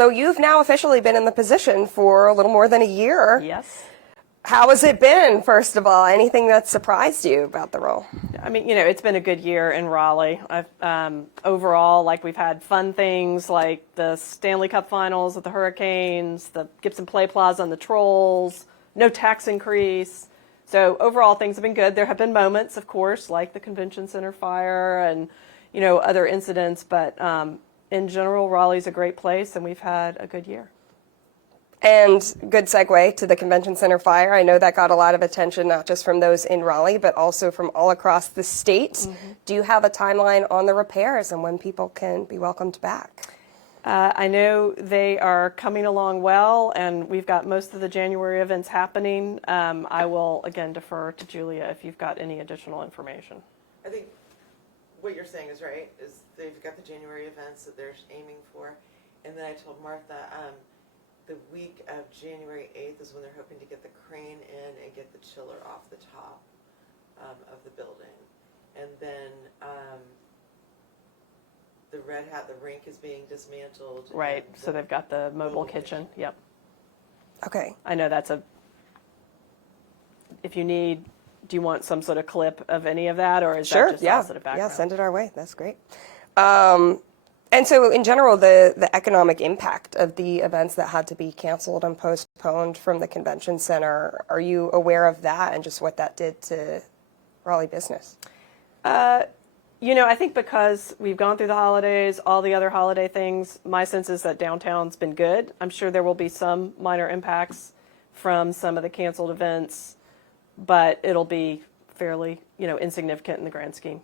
So you've now officially been in the position for a little more than a year. Yes. How has it been, first of all? Anything that surprised you about the role? I mean, you know, it's been a good year in Raleigh. Overall, like, we've had fun things like the Stanley Cup Finals with the Hurricanes, the Gibson Play Plaza and the Trolls, no tax increase. So overall, things have been good. There have been moments, of course, like the Convention Center fire and, you know, other incidents. But in general, Raleigh's a great place, and we've had a good year. And good segue to the Convention Center fire. I know that got a lot of attention, not just from those in Raleigh, but also from all across the state. Mm-hmm. Do you have a timeline on the repairs and when people can be welcomed back? I know they are coming along well, and we've got most of the January events happening. I will, again, defer to Julia if you've got any additional information. I think what you're saying is right, is they've got the January events that they're aiming for. And then I told Martha, the week of January 8th is when they're hoping to get the crane in and get the chiller off the top of the building. And then the Red Hat, the rink is being dismantled. Right, so they've got the mobile kitchen. Yep. Okay. I know that's if you need, do you want some sort of clip of any of that, or is that just all sort of background? Yeah, send it our way. That's great. And so, in general, the economic impact of the events that had to be canceled and postponed from the convention center, are you aware of that and just what that did to Raleigh business? You know, I think because we've gone through the holidays, all the other holiday things, my sense is that downtown's been good. I'm sure there will be some minor impacts from some of the canceled events, but it'll be fairly, you know, insignificant in the grand scheme.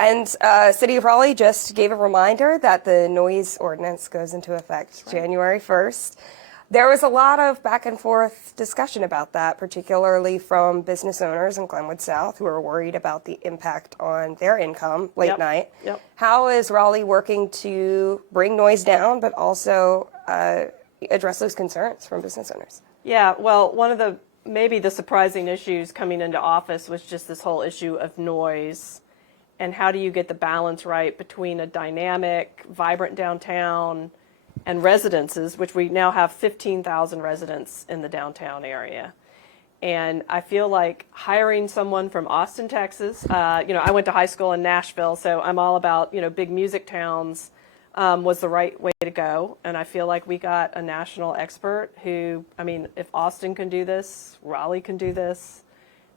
And City of Raleigh just gave a reminder that the noise ordinance goes into effect January 1st. There was a lot of back and forth discussion about that, particularly from business owners in Glenwood South who are worried about the impact on their income late night. Yep. How is Raleigh working to bring noise down, but also address those concerns from business owners? Yeah, well, one of the maybe the surprising issues coming into office was just this whole issue of noise. And how do you get the balance right between a dynamic, vibrant downtown and residences, which we now have 15,000 residents in the downtown area. And I feel like hiring someone from Austin, Texas, you know, I went to high school in Nashville, so I'm all about, you know, big music towns, was the right way to go. And I feel like we got a national expert who, I mean, if Austin can do this, Raleigh can do this.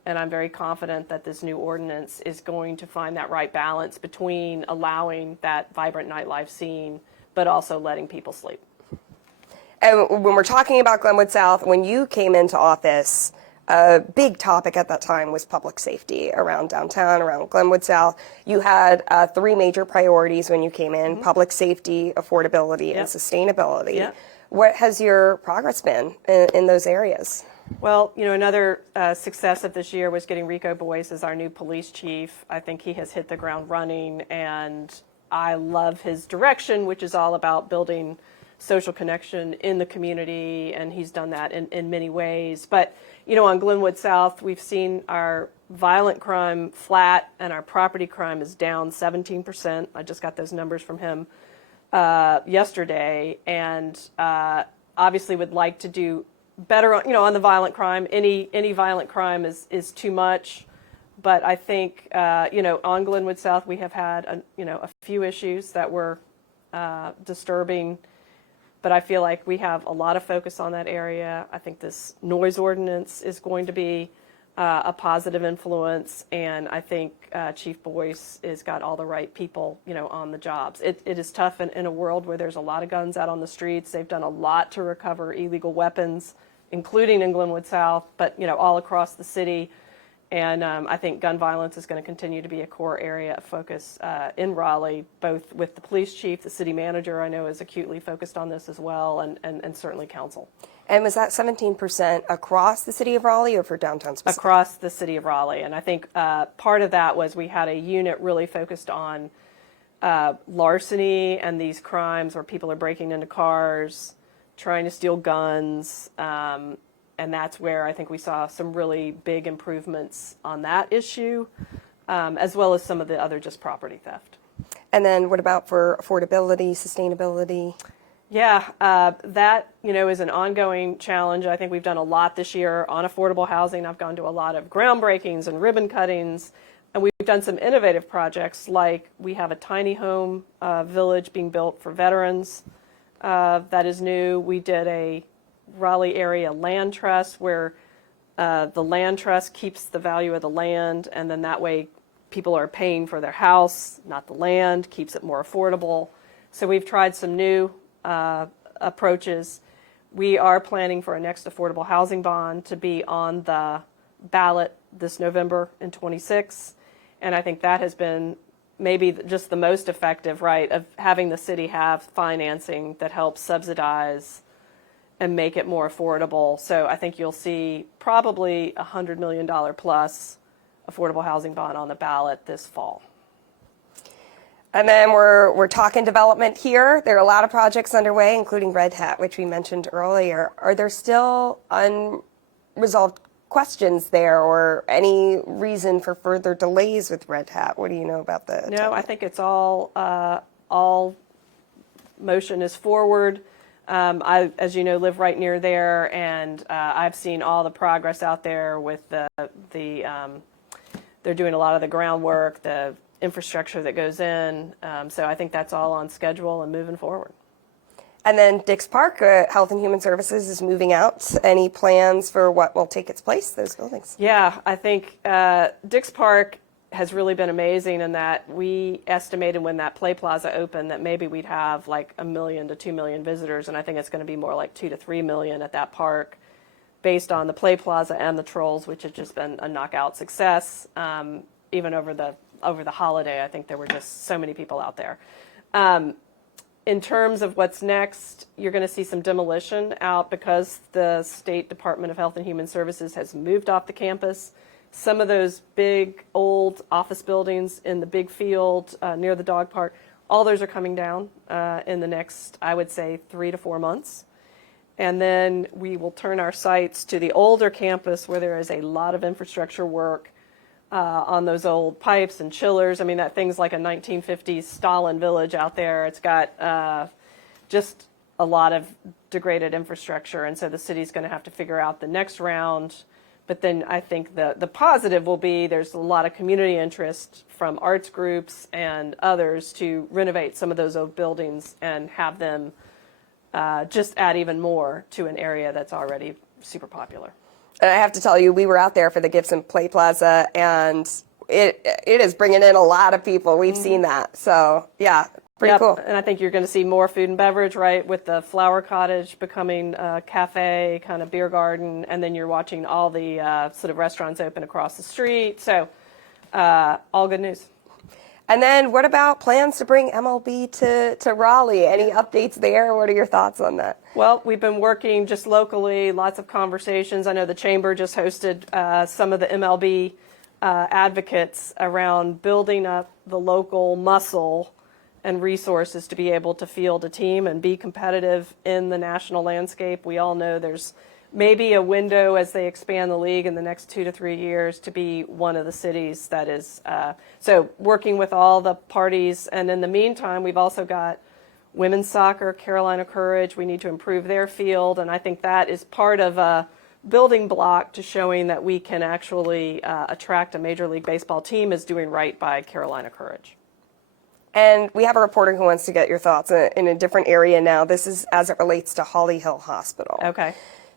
And I'm very confident that this new ordinance is going to find that right balance between allowing that vibrant nightlife scene, but also letting people sleep. And when we're talking about Glenwood South, when you came into office, a big topic at that time was public safety around downtown, around Glenwood South. You had 3 major priorities when you came in: public safety, affordability, and sustainability. Yep. What has your progress been in those areas? Well, you know, another success of this year was getting Rico Boyce as our new police chief. I think he has hit the ground running, and I love his direction, which is all about building social connection in the community, and he's done that in many ways. But, you know, on Glenwood South, we've seen our violent crime flat, and our property crime is down 17%. I just got those numbers from him yesterday, and obviously would like to do better, you know, on the violent crime. Any violent crime is too much, but I think you know, on Glenwood South we have had a few issues that were disturbing, but I feel like we have a lot of focus on that area. I think this noise ordinance is going to be a positive influence, and I think Chief Boyce has got all the right people, you know, on the jobs. It is tough in a world where there's a lot of guns out on the streets. They've done a lot to recover illegal weapons, including in Glenwood South, but, you know, all across the city. And I think gun violence is going to continue to be a core area of focus in Raleigh, both with the police chief, the city manager, I know, is acutely focused on this as well, and certainly council. And was that 17% across the city of Raleigh or for downtown specifically? Across the city of Raleigh. And I think part of that was we had a unit really focused on larceny and these crimes where people are breaking into cars, trying to steal guns, and that's where I think we saw some really big improvements on that issue, as well as some of the other just property theft. And then what about for affordability, sustainability? Yeah, that, is an ongoing challenge. I think we've done a lot this year on affordable housing. I've gone to a lot of groundbreakings and ribbon cuttings, and we've done some innovative projects, like we have a tiny home village being built for veterans that is new. We did a Raleigh area land trust where the land trust keeps the value of the land, and then that way people are paying for their house, not the land, keeps it more affordable. So we've tried some new approaches. We are planning for a next affordable housing bond to be on the ballot this November in 26. And I think that has been maybe just the most effective, right, of having the city have financing that helps subsidize and make it more affordable. So I think you'll see probably a $100 million plus affordable housing bond on the ballot this fall. And then we're talking development here. There are a lot of projects underway, including Red Hat, which we mentioned earlier. Are there still unresolved questions there, or any reason for further delays with Red Hat? What do you know about the No, I think it's all motion is forward. I, as you know, live right near there, and I've seen all the progress out there with they're doing a lot of the groundwork, the infrastructure that goes in. So I think that's all on schedule and moving forward. And then Dix Park, Health and Human Services is moving out. Any plans for what will take its place, those buildings? Yeah, I think Dix Park has really been amazing in that we estimated when that Play Plaza opened that maybe we'd have like 1 million to 2 million visitors, and I think it's going to be more like 2 to 3 million at that park, based on the Play Plaza and the Trolls, which has just been a knockout success. Even over the holiday, I think there were just so many people out there. In terms of what's next, you're going to see some demolition out because the State Department of Health and Human Services has moved off the campus. Some of those big old office buildings in the big field near the dog park, all those are coming down in the next, I would say, 3 to 4 months. And then we will turn our sights to the older campus where there is a lot of infrastructure work on those old pipes and chillers. I mean, that thing's like a 1950s Stalin village out there. It's got just a lot of degraded infrastructure, and so the city's going to have to figure out the next round. But then I think the positive will be there's a lot of community interest from arts groups and others to renovate some of those old buildings and have them just add even more to an area that's already super popular. And I have to tell you, we were out there for the Gibson Play Plaza, and it is bringing in a lot of people. We've seen that. So, yeah, pretty cool. And I think you're going to see more food and beverage, right, with the Flower Cottage becoming a cafe, kind of beer garden, and then you're watching all the sort of restaurants open across the street. So, all good news. And then what about plans to bring MLB to Raleigh? Any updates there? What are your thoughts on that? Well, we've been working just locally, lots of conversations. I know the Chamber just hosted some of the MLB advocates around building up the local muscle and resources to be able to field a team and be competitive in the national landscape. We all know there's maybe a window as they expand the league in the next 2 to 3 years to be one of the cities that is. So working with all the parties. And in the meantime, we've also got women's soccer, Carolina Courage. We need to improve their field. And I think that is part of a building block to showing that we can actually attract a Major League Baseball team is doing right by Carolina Courage. And we have a reporter who wants to get your thoughts in a different area now. This is as it relates to Holly Hill Hospital. Okay.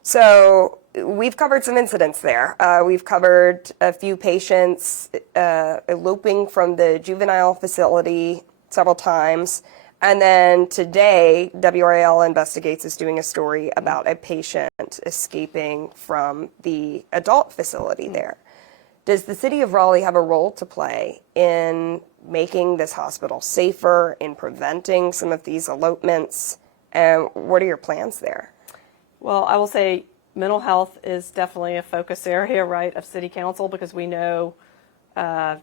So we've covered some incidents there. We've covered a few patients eloping from the juvenile facility several times. And then today, WRAL Investigates is doing a story about a patient escaping from the adult facility there. Does the city of Raleigh have a role to play in making this hospital safer, in preventing some of these elopements? And what are your plans there? Well, I will say mental health is definitely a focus area, right, of City Council, because we know that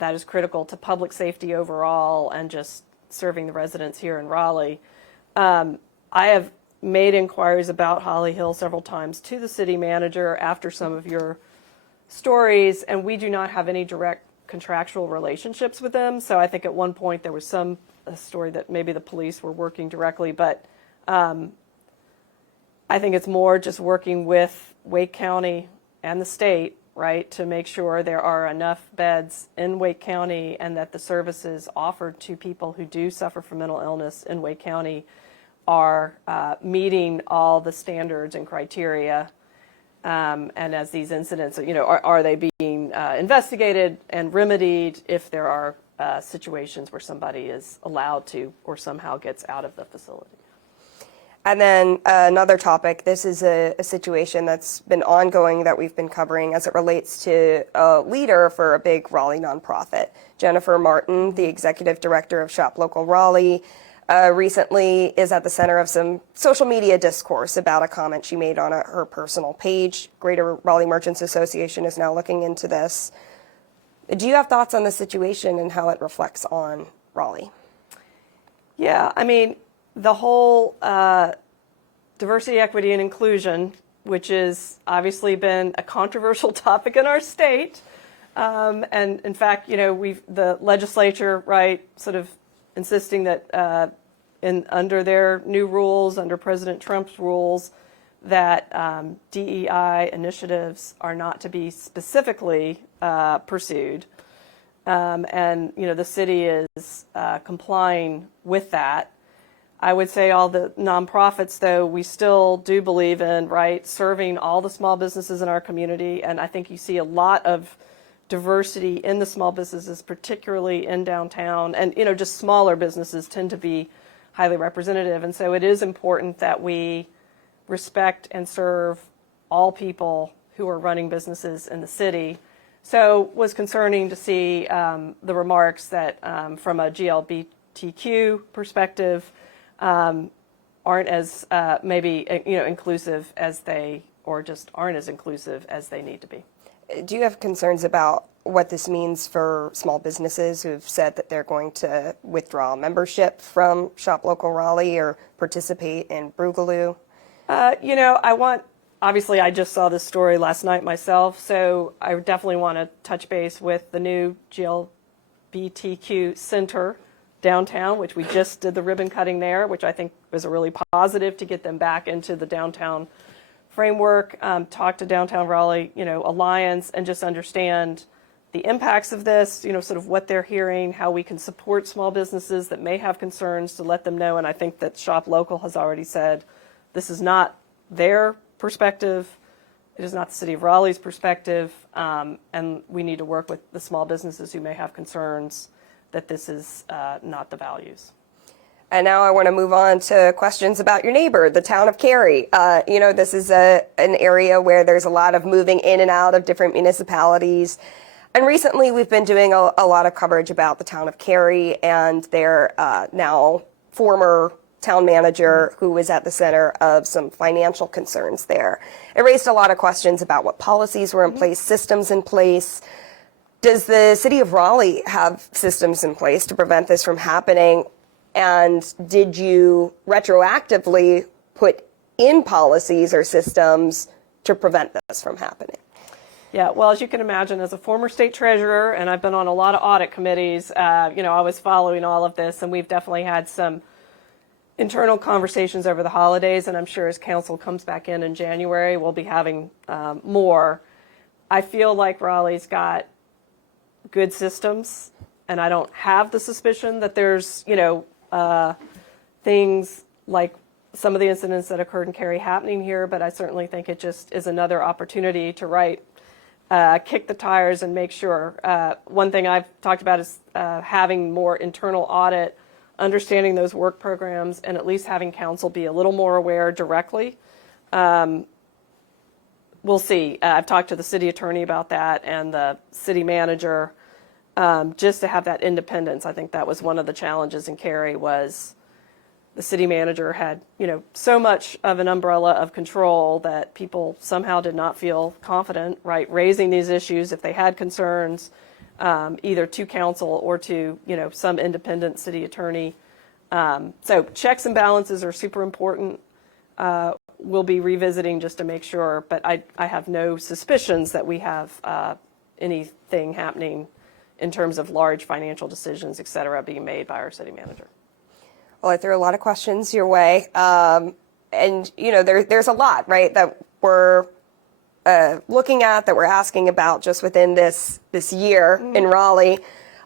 is critical to public safety overall and just serving the residents here in Raleigh. I have made inquiries about Holly Hill several times to the city manager after some of your stories, and we do not have any direct contractual relationships with them. So I think at one point there was a story that maybe the police were working directly, but I think it's more just working with Wake County and the state, right, to make sure there are enough beds in Wake County and that the services offered to people who do suffer from mental illness in Wake County are meeting all the standards and criteria. And as these incidents, are they being investigated and remedied if there are situations where somebody is allowed to or somehow gets out of the facility. And then another topic, this is a situation that's been ongoing that we've been covering as it relates to a leader for a big Raleigh nonprofit. Jennifer Martin, the executive director of Shop Local Raleigh, recently is at the center of some social media discourse about a comment she made on her personal page. Greater Raleigh Merchants Association is now looking into this. Do you have thoughts on the situation and how it reflects on Raleigh? Yeah, I mean, the whole diversity, equity, and inclusion, which has obviously been a controversial topic in our state. And in fact, the legislature, right, sort of insisting that under their new rules, under President Trump's rules, that DEI initiatives are not to be specifically pursued. And, the city is complying with that. I would say all the nonprofits, though, we still do believe in, right, serving all the small businesses in our community. And I think you see a lot of diversity in the small businesses, particularly in downtown. And, just smaller businesses tend to be highly representative. And so it is important that we respect and serve all people who are running businesses in the city. So it was concerning to see the remarks that from a GLBTQ perspective, aren't as maybe inclusive as they, or just aren't as inclusive as they need to be. Do you have concerns about what this means for small businesses who've said that they're going to withdraw membership from Shop Local Raleigh or participate in Boogaloo? Obviously I just saw this story last night myself, so I definitely want to touch base with the new GLBTQ Center downtown, which we just did the ribbon cutting there, which I think was a really positive to get them back into the downtown framework. Talk to Downtown Raleigh, Alliance, and just understand the impacts of this, sort of what they're hearing, how we can support small businesses that may have concerns to let them know. And I think that Shop Local has already said this is not their perspective. It is not the City of Raleigh's perspective. And we need to work with the small businesses who may have concerns that this is not the values. And now I want to move on to questions about your neighbor, the town of Cary. This is an area where there's a lot of moving in and out of different municipalities. And recently we've been doing a lot of coverage about the town of Cary and their now former town manager who was at the center of some financial concerns there. It raised a lot of questions about what policies were in place, systems in place. Does the City of Raleigh have systems in place to prevent this from happening? And did you retroactively put in policies or systems to prevent this from happening? Yeah, well, as you can imagine, as a former state treasurer, and I've been on a lot of audit committees, I was following all of this, and we've definitely had some internal conversations over the holidays, and I'm sure as council comes back in January, we'll be having more. I feel like Raleigh's got good systems, and I don't have the suspicion that there's, things like some of the incidents that occurred in Cary happening here, but I certainly think it just is another opportunity to kick the tires and make sure. One thing I've talked about is having more internal audit, understanding those work programs, and at least having council be a little more aware directly. We'll see. I've talked to the city attorney about that and the city manager, just to have that independence. I think that was one of the challenges in Cary was the city manager had, so much of an umbrella of control that people somehow did not feel confident, right, raising these issues if they had concerns, either to council or to, some independent city attorney. So checks and balances are super important. We'll be revisiting just to make sure, but I have no suspicions that we have anything happening in terms of large financial decisions, et cetera, being made by our city manager. Well, I threw a lot of questions your way. And, you know, there's a lot, right, that we're looking at, that we're asking about just within this year in Raleigh.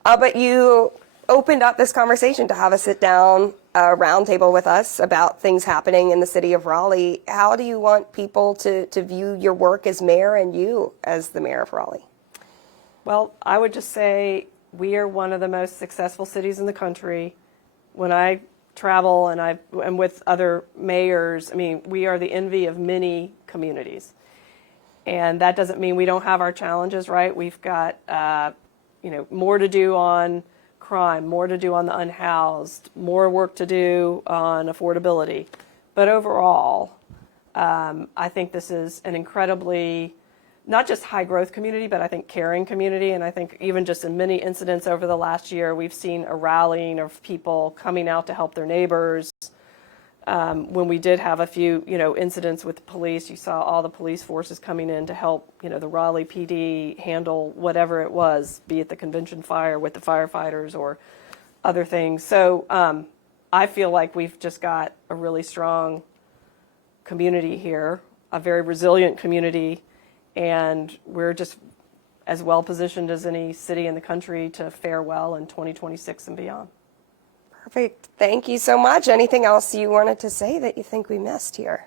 But you opened up this conversation to have a sit down roundtable with us about things happening in the city of Raleigh. How do you want people to view your work as mayor and you as the mayor of Raleigh? Well, I would just say we are one of the most successful cities in the country. When I travel and I'm with other mayors, I mean, we are the envy of many communities. And that doesn't mean we don't have our challenges, right? We've got, you know, more to do on crime, more to do on the unhoused, more work to do on affordability. But overall, I think this is an incredibly, not just high growth community, but I think caring community. And I think even just in many incidents over the last year, we've seen a rallying of people coming out to help their neighbors. When we did have a few, you know, incidents with the police, you saw all the police forces coming in to help, you know, the Raleigh PD handle whatever it was, be it the convention fire with the firefighters or other things. So I feel like we've just got a really strong community here, a very resilient community, and we're just as well positioned as any city in the country to fare well in 2026 and beyond. Perfect. Thank you so much. Anything else you wanted to say that you think we missed here?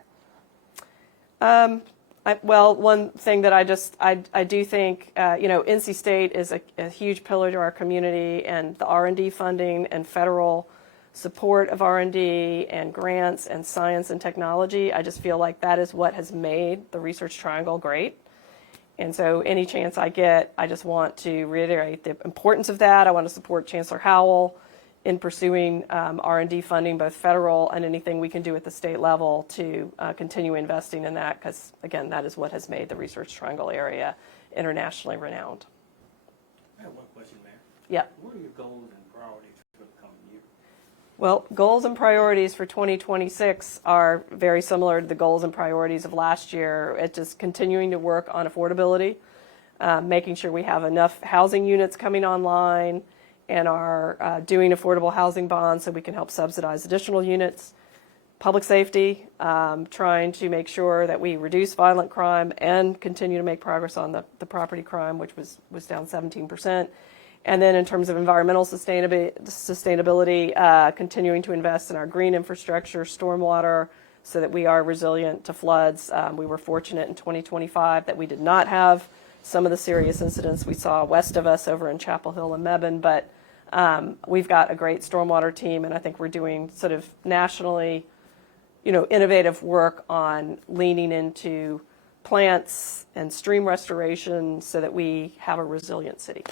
Well, one thing that I do think, you know, NC State is a huge pillar to our community, and the R&D funding and federal support of R&D and grants and science and technology, I just feel like that is what has made the Research Triangle great. And so any chance I get, I just want to reiterate the importance of that. I want to support Chancellor Howell in pursuing R&D funding, both federal and anything we can do at the state level to continue investing in that, because, again, that is what has made the Research Triangle area internationally renowned. I have one question, Mayor. Yep. What are your goals and priorities for the coming year? Well, goals and priorities for 2026 are very similar to the goals and priorities of last year. It's just continuing to work on affordability, making sure we have enough housing units coming online, and are doing affordable housing bonds so we can help subsidize additional units. Public safety, trying to make sure that we reduce violent crime and continue to make progress on the property crime, which was down 17%. And then in terms of environmental sustainability, continuing to invest in our green infrastructure, stormwater, so that we are resilient to floods. We were fortunate in 2025 that we did not have some of the serious incidents we saw west of us over in Chapel Hill and Mebane, but we've got a great stormwater team, and I think we're doing sort of nationally, you know, innovative work on leaning into plants and stream restoration so that we have a resilient city.